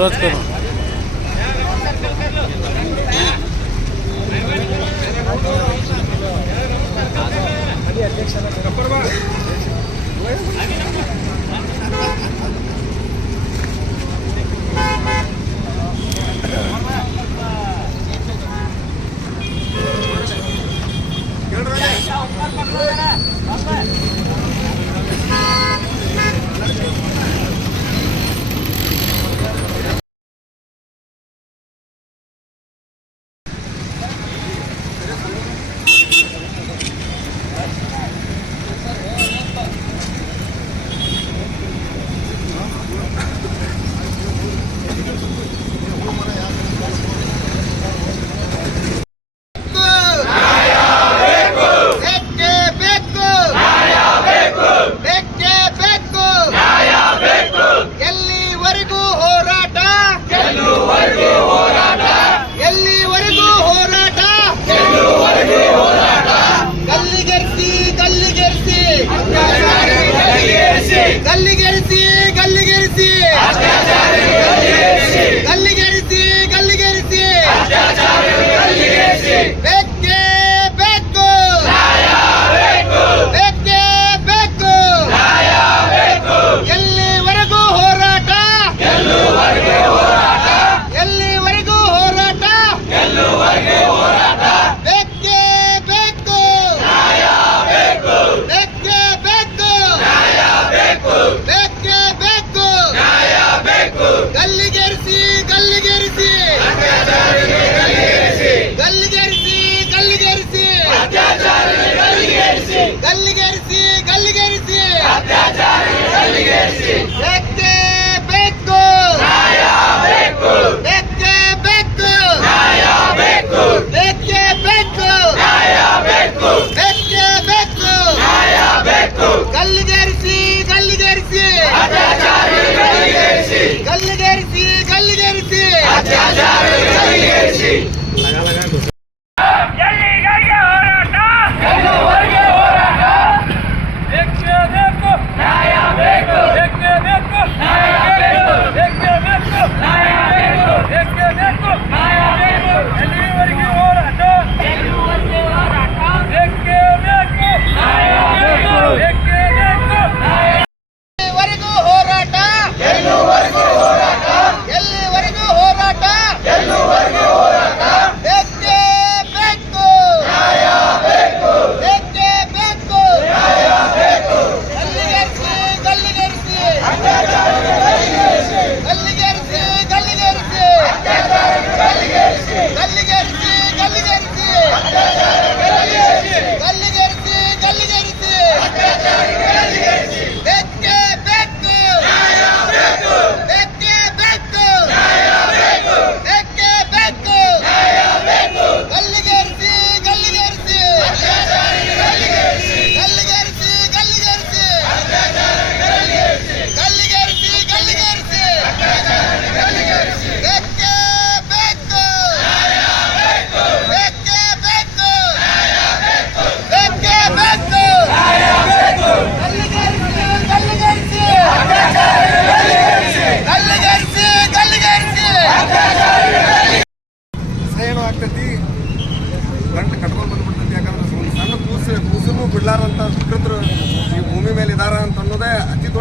સુરત કરો. અધ્યક્ષ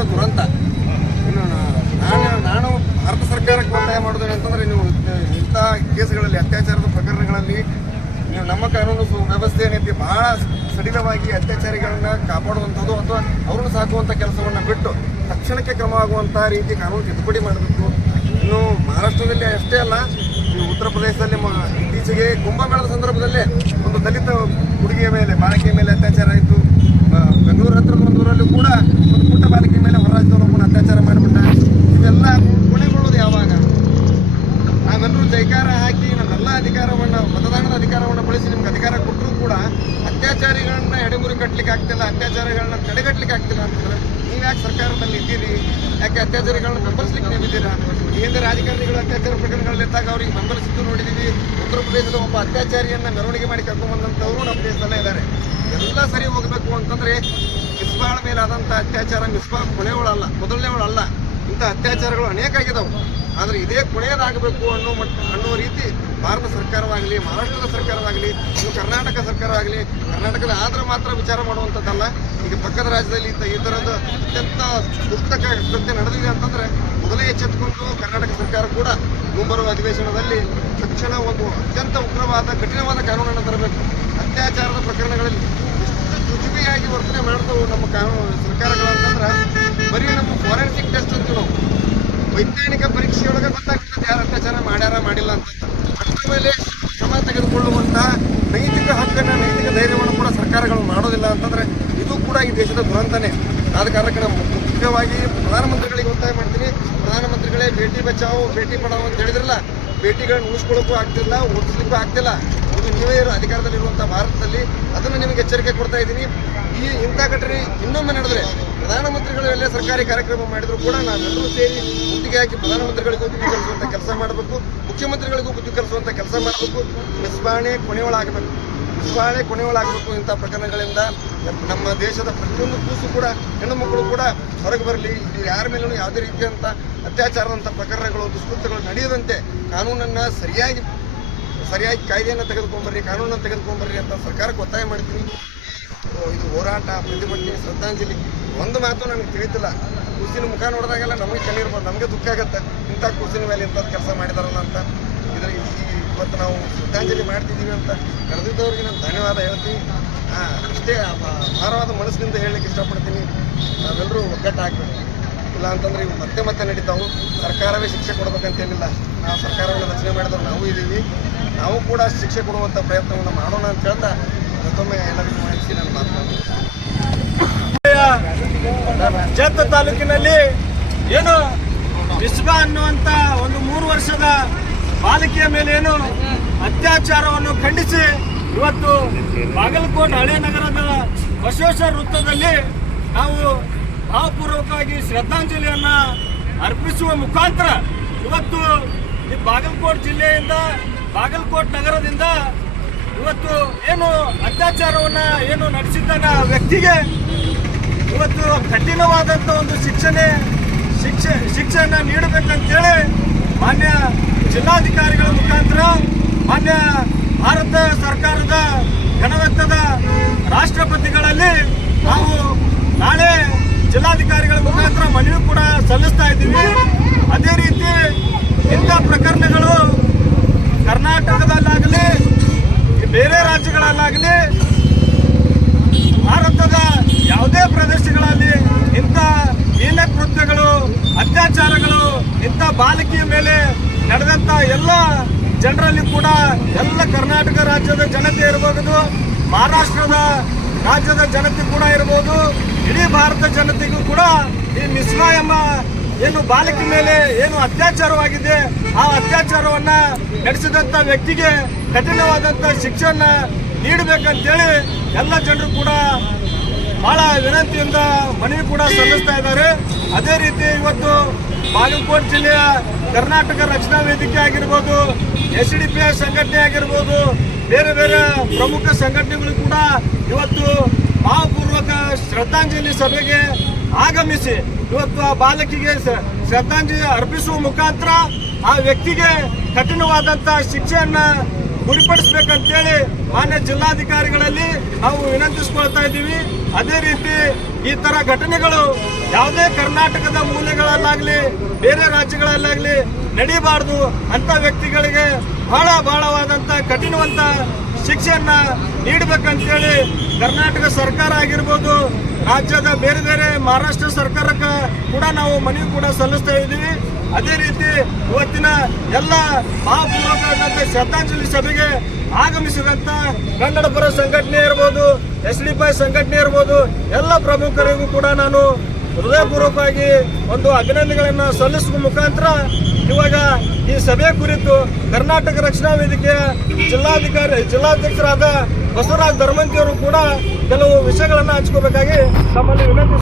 ದೊಡ್ಡ ದುರಂತ. ನಾನು ನಾನು ಭಾರತ ಸರ್ಕಾರಕ್ಕೆ ಒತ್ತಾಯ ಮಾಡೋದು ಅಂತಂದ್ರೆ ನೀವು ಇಂಥ ಕೇಸ್ಗಳಲ್ಲಿ, ಅತ್ಯಾಚಾರದ ಪ್ರಕರಣಗಳಲ್ಲಿ ನೀವು ನಮ್ಮ ಕಾನೂನು ವ್ಯವಸ್ಥೆ ಏನೈತಿ, ಬಹಳ ಸಡಿಲವಾಗಿ ಅತ್ಯಾಚಾರಿಗಳನ್ನ ಕಾಪಾಡುವಂಥದ್ದು ಅಥವಾ ಅವ್ರನ್ನ ಸಾಕುವಂಥ ಕೆಲಸವನ್ನು ಬಿಟ್ಟು ತಕ್ಷಣಕ್ಕೆ ಕ್ರಮ ಆಗುವಂಥ ರೀತಿ ಕಾನೂನು ತಿದ್ದುಪಡಿ ಮಾಡಬೇಕು. ಇನ್ನು ಮಹಾರಾಷ್ಟ್ರದಲ್ಲಿ ಅಷ್ಟೇ ಅಲ್ಲ ಈ ಉತ್ತರ ಪ್ರದೇಶದಲ್ಲಿ ಇತ್ತೀಚೆಗೆ ಕುಂಭಮೇಳದ ಸಂದರ್ಭದಲ್ಲೇ ಒಂದು ದಲಿತ ಹುಡುಗಿಯ ಮೇಲೆ, ಬಾಲಕಿಯ ಮೇಲೆ ಅತ್ಯಾಚಾರ ಆಯಿತು. ಬೆಂಗಳೂರು ಹತ್ರ ಒಂದು ಕೂಡ ಒಂದು ಪುಟ್ಟ ಬಾಲಿಕೆ ಮೇಲೆ ಹೊರರಾಜ್ಯದವರೊಬ್ಬನ ಅತ್ಯಾಚಾರ ಮಾಡಿಬಿಟ್ಟ. ಇವೆಲ್ಲ ಕೊನೆಗೊಳ್ಳೋದು ಯಾವಾಗ? ನಾವೆಲ್ಲರೂ ಜೈಕಾರ ಹಾಕಿ ನಮ್ಮೆಲ್ಲ ಅಧಿಕಾರವನ್ನು, ಮತದಾನದ ಅಧಿಕಾರವನ್ನು ಬಳಸಿ ನಿಮ್ಗೆ ಅಧಿಕಾರ ಕೊಟ್ಟರೂ ಕೂಡ ಅತ್ಯಾಚಾರಿಗಳನ್ನ ಎಡೆಮುರಿ ಕಟ್ಟಲಿಕ್ಕೆ ಆಗ್ತಿಲ್ಲ, ಅತ್ಯಾಚಾರಗಳನ್ನ ತಡೆಗಟ್ಟಲಿಕ್ಕೆ ಆಗ್ತಿಲ್ಲ ಅಂತಂದ್ರೆ ನೀವು ಯಾಕೆ ಸರ್ಕಾರದಲ್ಲಿ ಇದ್ದೀರಿ? ಯಾಕೆ ಅತ್ಯಾಚಾರಿಗಳನ್ನ ಬೆಂಬಲಿಸ್ಲಿಕ್ಕೆ ನೀವಿದ್ದೀರಾ ಕೇಂದ್ರ ರಾಜಕಾರಣಿಗಳು ಅತ್ಯಾಚಾರ ಪ್ರಕರಣಗಳಲ್ಲಿ ಇದ್ದಾಗ ಅವ್ರಿಗೆ ಬೆಂಬಲಿಸಿದ್ದು ನೋಡಿದ್ದೀವಿ ಉತ್ತರ ಪ್ರದೇಶದ ಒಬ್ಬ ಅತ್ಯಾಚಾರಿಯನ್ನ ಮೆರವಣಿಗೆ ಮಾಡಿ ಕರ್ಕೊಂಡ್ಬಂದಂಥವರು ನಮ್ಮ ದೇಶದಲ್ಲೇ ಇದ್ದಾರೆ. ಎಲ್ಲ ಸರಿ ಹೋಗಬೇಕು ಅಂತಂದ್ರೆ ಮಿಸ್ಬಾಳ ಮೇಲೆ ಆದಂಥ ಅತ್ಯಾಚಾರ ಮಿಸ್ಬಾ ಕೊನೆಯವಳಲ್ಲ ಮೊದಲನೇವಳಲ್ಲ ಇಂಥ ಅತ್ಯಾಚಾರಗಳು ಅನೇಕ ಆಗಿದಾವೆ. ಆದರೆ ಇದೇ ಕೊನೆಯದಾಗಬೇಕು ಅನ್ನೋ ಮಟ್ಟ ಅನ್ನೋ ರೀತಿ ಭಾರತ ಸರ್ಕಾರವಾಗಲಿ, ಮಹಾರಾಷ್ಟ್ರದ ಸರ್ಕಾರವಾಗಲಿ, ಇನ್ನು ಕರ್ನಾಟಕ ಸರ್ಕಾರವಾಗಲಿ, ಕರ್ನಾಟಕದ ಆದ್ರೆ ಮಾತ್ರ ವಿಚಾರ ಮಾಡುವಂಥದ್ದಲ್ಲ. ಈಗ ಪಕ್ಕದ ರಾಜ್ಯದಲ್ಲಿ ಈ ಥರದ ಅತ್ಯಂತ ಪುಸ್ತಕ ಕೃತ್ಯ ನಡೆದಿದೆ ಅಂತಂದ್ರೆ ಮೊದಲೇ ಎಚ್ಚೆತ್ತುಕೊಂಡು ಕರ್ನಾಟಕ ಸರ್ಕಾರ ಕೂಡ ಮುಂಬರುವ ಅಧಿವೇಶನದಲ್ಲಿ ತಕ್ಷಣ ಒಂದು ಅತ್ಯಂತ ಉಗ್ರವಾದ, ಕಠಿಣವಾದ ಕಾನೂನನ್ನು ತರಬೇಕು. ಅತ್ಯಾಚಾರದ ಪ್ರಕರಣಗಳಲ್ಲಿ ಎಷ್ಟು ಜುಜುಬಿಯಾಗಿ ವರ್ತನೆ ಮಾಡಿದವು ನಮ್ಮ ಕಾನೂನು ಸರ್ಕಾರಗಳು ಅಂತಂದ್ರೆ ಬರೀ ನಮ್ಮ ಫಾರೆನ್ಸಿಕ್ ಟೆಸ್ಟ್ ಅಂತೀವಿ ನಾವು. ವೈಜ್ಞಾನಿಕ ಪರೀಕ್ಷೆಯೊಳಗೆ ಗೊತ್ತಾಗ್ತದೆ ಯಾರು ಅತ್ಯಾಚಾರ ಮಾಡ್ಯಾರ, ಮಾಡಿಲ್ಲ ಅಂತ. ಅದ್ರ ಮೇಲೆ ಕ್ರಮ ತೆಗೆದುಕೊಳ್ಳುವಂಥ ನೈತಿಕ ಹಕ್ಕನ್ನ, ನೈತಿಕ ಧೈರ್ಯವನ್ನು ಕೂಡ ಸರ್ಕಾರಗಳು ಮಾಡೋದಿಲ್ಲ ಅಂತಂದ್ರೆ ಇದು ಕೂಡ ಈ ದೇಶದ ದುರಂತನೇ. ಆದ ಕಾರಣಕ್ಕೆ ನಾವು ಮುಖ್ಯವಾಗಿ ಪ್ರಧಾನಮಂತ್ರಿಗಳಿಗೆ ಒತ್ತಾಯ ಮಾಡ್ತೀನಿ. ಪ್ರಧಾನಮಂತ್ರಿಗಳೇ, ಭೇಟಿ ಬಚಾವೋ, ಭೇಟಿ ಪಡಾವೋ ಅಂತ ಹೇಳಿದ್ರಲ್ಲ, ಭೇಟಿಗಳನ್ನ ಉಳಿಸ್ಕೊಳ್ಳೋಕ್ಕೂ ಆಗ್ತಿಲ್ಲ ಓದಿಸ್ಲಿಕ್ಕೂ ಆಗ್ತಿಲ್ಲ. ಇದು ನೀವೇ ಇರೋ ಅಧಿಕಾರದಲ್ಲಿರುವಂಥ ಭಾರತದಲ್ಲಿ ಅದನ್ನು ನಿಮಗೆ ಎಚ್ಚರಿಕೆ ಕೊಡ್ತಾ ಇದ್ದೀನಿ. ಈ ಇಂಥ ಘಟನೆ ಇನ್ನೊಮ್ಮೆ ನಡೆದ್ರೆ ಪ್ರಧಾನಮಂತ್ರಿಗಳು ಎಲ್ಲೇ ಸರ್ಕಾರಿ ಕಾರ್ಯಕ್ರಮ ಮಾಡಿದ್ರು ಕೂಡ ನಾವೆಲ್ಲರೂ ಸೇರಿ ಮುತ್ತಿಗೆ ಹಾಕಿ ಪ್ರಧಾನಮಂತ್ರಿಗಳಿಗೂ ಬುದ್ಧಿ ಕಲಿಸುವಂಥ ಕೆಲಸ ಮಾಡಬೇಕು. ಮುಖ್ಯಮಂತ್ರಿಗಳಿಗೂ ಬುದ್ಧಿ ಕಲಿಸುವಂಥ ಕೆಲಸ ಮಾಡಬೇಕು. ನಿಸ್ಬಾಣೆ ಕೊನೆಯೊಳಾಗಬೇಕು ನಿಸ್ಬಾಣೆ ಕೊನೆಯೊಳಾಗಬೇಕು ಇಂಥ ಪ್ರಕರಣಗಳಿಂದ. ನಮ್ಮ ದೇಶದ ಪ್ರತಿಯೊಂದು ಕೂಸು ಕೂಡ ಹೆಣ್ಣು ಮಕ್ಕಳು ಕೂಡ ಹೊರಗೆ ಬರಲಿ, ಇಲ್ಲಿ ಯಾರ ಮೇಲೂ ಯಾವುದೇ ರೀತಿಯಂಥ ಅತ್ಯಾಚಾರದಂಥ ಪ್ರಕರಣಗಳು, ದುಷ್ಕೃತ್ಯಗಳು ನಡೆಯದಂತೆ ಕಾನೂನನ್ನು ಸರಿಯಾಗಿ ಸರಿಯಾಗಿ ಕಾಯ್ದೆಯನ್ನು ತೆಗೆದುಕೊಂಡ್ಬರ್ರಿ ಕಾನೂನನ್ನು ತೆಗೆದುಕೊಂಡ್ಬರ್ರಿ ಅಂತ ಸರ್ಕಾರಕ್ಕೆ ಒತ್ತಾಯ ಮಾಡ್ತೀನಿ. ಇದು ಹೋರಾಟ, ಪ್ರತಿಭಟನೆ, ಶ್ರದ್ಧಾಂಜಲಿ ಒಂದು ಮಾತು ನನಗೆ ತಿಳಿತಿಲ್ಲ. ಕೂಸಿನ ಮುಖ ನೋಡಿದಾಗೆಲ್ಲ ನಮಗೆ ಕಣ್ಣೀರು ಬಂದು ನಮಗೆ ದುಃಖ ಆಗುತ್ತೆ. ಇಂಥ ಕೂಸಿನ ಮೇಲೆ ಇಂಥದ್ದು ಕೆಲಸ ಮಾಡಿದಾರಲ್ಲ ಅಂತ. ಇದರ ಇವತ್ತು ನಾವು ಶ್ರದ್ಧಾಂಜಲಿ ಮಾಡ್ತಿದ್ದೀವಿ ಅಂತ ಕರೆದಿದ್ದವ್ರಿಗೆ ನಾನು ಧನ್ಯವಾದ ಹೇಳ್ತೀನಿ. ಭಾ- ಭಾರವಾದ ಮನಸ್ಸಿನಿಂದ ಹೇಳಲಿಕ್ಕೆ ಇಷ್ಟಪಡ್ತೀನಿ. ನಾವೆಲ್ಲರೂ ಒಗ್ಗಟ್ಟಾಗಬೇಕು ಇಲ್ಲ ಅಂತಂದ್ರೆ ಇವು ಮತ್ತೆ ಮತ್ತೆ ನಡೀತಾವು. ಸರ್ಕಾರವೇ ಶಿಕ್ಷೆ ಕೊಡಬೇಕಂತೇನಿಲ್ಲ. ನಾವು ಸರ್ಕಾರವನ್ನು ರಚನೆ ಮಾಡಿದ್ರೆ ನಾವು ಇದ್ದೀವಿ ನಾವು ಕೂಡ ಶಿಕ್ಷೆ ಕೊಡುವಂಥ ಪ್ರಯತ್ನವನ್ನು ಮಾಡೋಣ ಅಂತ ಹೇಳ್ತಾ ಮತ್ತೊಮ್ಮೆ ಎಲ್ಲರಿಗೂ ಮಾಹಿತಿ ನಾನು ಮಾತನಾಡ್ತೀನಿ. ಜತ್ತ ತಾಲೂಕಿನಲ್ಲಿ ಏನು ವಿಶ್ವ ಅನ್ನುವಂಥ ಒಂದು ಮೂರು ವರ್ಷದ ಬಾಲಕಿಯ ಮೇಲೆ ಏನು ಅತ್ಯಾಚಾರವನ್ನು ಖಂಡಿಸಿ ಇವತ್ತು ಬಾಗಲಕೋಟೆ ಹಳೆ ನಗರದ ಬಸವೇಶ್ವರ ವೃತ್ತದಲ್ಲಿ ನಾವು ಭಾವಪೂರ್ವಕವಾಗಿ ಶ್ರದ್ಧಾಂಜಲಿಯನ್ನ ಅರ್ಪಿಸುವ ಮುಖಾಂತರ ಇವತ್ತು ಈ ಬಾಗಲಕೋಟೆ ಜಿಲ್ಲೆಯಿಂದ, ಬಾಗಲಕೋಟೆ ನಗರದಿಂದ ಇವತ್ತು ಏನು ಅತ್ಯಾಚಾರವನ್ನು ಏನು ನಡೆಸಿದ್ದಾನ ವ್ಯಕ್ತಿಗೆ ಇವತ್ತು ಕಠಿಣವಾದಂಥ ಒಂದು ಶಿಕ್ಷಣೆ, ಶಿಕ್ಷೆ, ಶಿಕ್ಷೆಯನ್ನ ನೀಡಬೇಕಂತೇಳಿ ಮಾನ್ಯ ಜಿಲ್ಲಾಧಿಕಾರಿಗಳ ಮುಖಾಂತರ ಮಾನ್ಯ ಭಾರತ ಸರ್ಕಾರದ ಗಣವೆತ್ತದ ರಾಷ್ಟ್ರಪತಿಗಳಲ್ಲಿ ನಾವು ನಾಳೆ ಜಿಲ್ಲಾಧಿಕಾರಿಗಳ ಮುಖಾಂತರ ಮನವಿ ಕೂಡ ಸಲ್ಲಿಸ್ತಾ ಇದ್ದೀವಿ. ಅದೇ ರೀತಿ ಇಂಥ ಪ್ರಕರಣಗಳು ಕರ್ನಾಟಕದಲ್ಲಾಗಲಿ, ಬೇರೆ ರಾಜ್ಯಗಳಲ್ಲಾಗಲಿ, ಭಾರತದ ಯಾವುದೇ ಪ್ರದೇಶಗಳಲ್ಲಿ ಇಂಥ ಹೀನ ಕೃತ್ಯಗಳು, ಅತ್ಯಾಚಾರಗಳು, ಇಂಥ ಬಾಲಕಿಯ ಮೇಲೆ ನಡೆದಂಥ ಎಲ್ಲ ಜನರಲ್ಲಿ ಕೂಡ ಎಲ್ಲ ಕರ್ನಾಟಕ ರಾಜ್ಯದ ಜನತೆ ಇರಬಹುದು, ಮಹಾರಾಷ್ಟ್ರದ ರಾಜ್ಯದ ಜನತೆ ಕೂಡ ಇರಬಹುದು, ಇಡೀ ಭಾರತ ಜನತೆಗೂ ಕೂಡ ಈ ಮಿಸ್ಲಾ ಎಂಬ ಏನು ಬಾಲಕಿ ಮೇಲೆ ಏನು ಅತ್ಯಾಚಾರವಾಗಿದೆ, ಆ ಅತ್ಯಾಚಾರವನ್ನ ನಡೆಸಿದಂತ ವ್ಯಕ್ತಿಗೆ ಕಠಿಣವಾದಂತ ಶಿಕ್ಷೆಯನ್ನ ನೀಡಬೇಕಂತೇಳಿ ಎಲ್ಲ ಜನರು ಕೂಡ ಬಹಳ ವಿನಂತಿಯಿಂದ ಮನವಿ ಕೂಡ ಸಲ್ಲಿಸ್ತಾ ಇದ್ದಾರೆ. ಅದೇ ರೀತಿ ಇವತ್ತು ಬಾಗಲಕೋಟೆ ಜಿಲ್ಲೆಯ ಕರ್ನಾಟಕ ರಕ್ಷಣಾ ವೇದಿಕೆ ಆಗಿರ್ಬೋದು ಎಸ್ ಡಿ ಪಿ ಸಂಘಟನೆ ಆಗಿರ್ಬೋದು, ಬೇರೆ ಬೇರೆ ಪ್ರಮುಖ ಸಂಘಟನೆಗಳು ಕೂಡ ಇವತ್ತು ಭಾವಪೂರ್ವಕ ಶ್ರದ್ಧಾಂಜಲಿ ಸಭೆಗೆ ಆಗಮಿಸಿ ಇವತ್ತು ಆ ಬಾಲಕಿಗೆ ಶ್ರದ್ಧಾಂಜಲಿ ಅರ್ಪಿಸುವ ಮುಖಾಂತರ ಆ ವ್ಯಕ್ತಿಗೆ ಕಠಿಣವಾದಂತ ಶಿಕ್ಷೆಯನ್ನ ಗುರಿಪಡಿಸ್ಬೇಕಂತೇಳಿ ಮಾನ್ಯ ಜಿಲ್ಲಾಧಿಕಾರಿಗಳಲ್ಲಿ ನಾವು ವಿನಂತಿಸ್ಕೊಳ್ತಾ ಇದ್ದೀವಿ. ಅದೇ ರೀತಿ ಈ ತರ ಘಟನೆಗಳು ಯಾವುದೇ ಕರ್ನಾಟಕದ ಮೂಲೆಗಳಲ್ಲಾಗ್ಲಿ, ಬೇರೆ ರಾಜ್ಯಗಳಲ್ಲಾಗ್ಲಿ ನಡೀಬಾರ್ದು ಅಂತ ವ್ಯಕ್ತಿಗಳಿಗೆ ಬಹಳ ಬಹಳವಾದಂತ ಕಠಿಣವಂತ ಶಿಕ್ಷೆಯನ್ನ ನೀಡಬೇಕಂತೇಳಿ ಕರ್ನಾಟಕ ಸರ್ಕಾರ ಆಗಿರ್ಬೋದು, ರಾಜ್ಯದ ಬೇರೆ ಬೇರೆ ಮಹಾರಾಷ್ಟ್ರ ಸರ್ಕಾರಕ್ಕೆ ಕೂಡ ನಾವು ಮನವಿ ಕೂಡ ಸಲ್ಲಿಸ್ತಾ ಇದ್ದೀವಿ. ಅದೇ ರೀತಿ ಇವತ್ತಿನ ಎಲ್ಲ ಮಹಾಪೂರ್ವಕ ಶ್ರದ್ಧಾಂಜಲಿ ಸಭೆಗೆ ಆಗಮಿಸಿದಂತ ಕನ್ನಡ ಪರ ಸಂಘಟನೆ ಇರ್ಬೋದು, ಎಸ್ ಡಿ ಪೈ ಸಂಘಟನೆ ಇರ್ಬೋದು, ಎಲ್ಲ ಪ್ರಮುಖರಿಗೂ ಕೂಡ ನಾನು ಹೃದಯಪೂರ್ವಕವಾಗಿ ಒಂದು ಅಭಿನಂದನೆಗಳನ್ನು ಸಲ್ಲಿಸುವ ಮುಖಾಂತರ ಇವಾಗ ಈ ಸಭೆ ಕುರಿತು ಕರ್ನಾಟಕ ರಕ್ಷಣಾ ವೇದಿಕೆಯ ಜಿಲ್ಲಾಧಿಕಾರಿ, ಜಿಲ್ಲಾಧ್ಯಕ್ಷರಾದ ಬಸವರಾಜ್ ಧರ್ಮಂತಿಯವರು ಕೂಡ ಕೆಲವು ವಿಷಯಗಳನ್ನು ಹಂಚ್ಕೋಬೇಕಾಗಿ ತಮ್ಮಲ್ಲಿ ವಿನಂತಿ